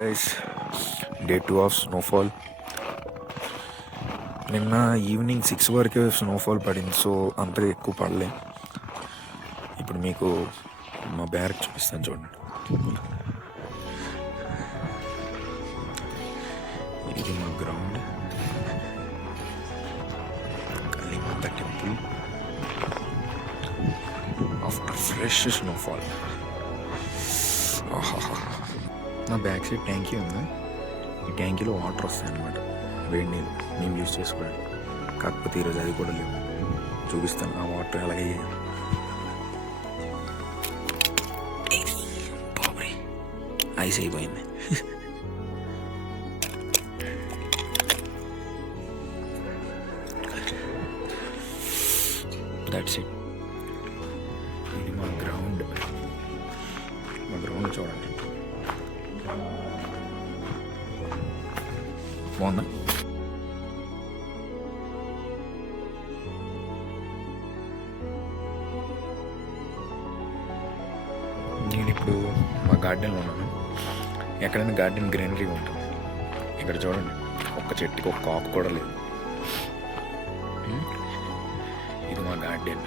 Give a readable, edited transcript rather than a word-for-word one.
Guys, day 2 of snowfall. నిన్న evening 6 వరకే snowfall పడింది, సో అంతగా ఎక్కువ పడలే. ఇప్పుడు మీకు మా బ్యారక్ చూపిస్తాను చూడండి. ఇది మా ground, Kalimata temple after fresh snowfall. నా బ్యాక్ సైడ్ ట్యాంకీ ఉంది. ఈ ట్యాంకీలో వాటర్ వస్తాయి అన్నమాట, వేడి నీళ్ళు మేము యూజ్ చేసుకోవడానికి. కాకపోతే ఈరోజు అది కూడా లేవు. చూపిస్తాను ఆ వాటర్ అలాగే. బాబాయ్, ఐస్ అయిపోయింది. That's it. ఇది మా గ్రౌండ్. మా గ్రౌండ్ చూడండి, బాగుందా? నేను ఇప్పుడు మా గార్డెన్లో ఉన్నాను. ఎక్కడైనా గార్డెన్ గ్రీనరీ ఉంటుంది. ఇక్కడ చూడండి, ఒక్క చెట్టుకి ఒక్క ఆకు కూడా లేదు. ఇది మా గార్డెన్.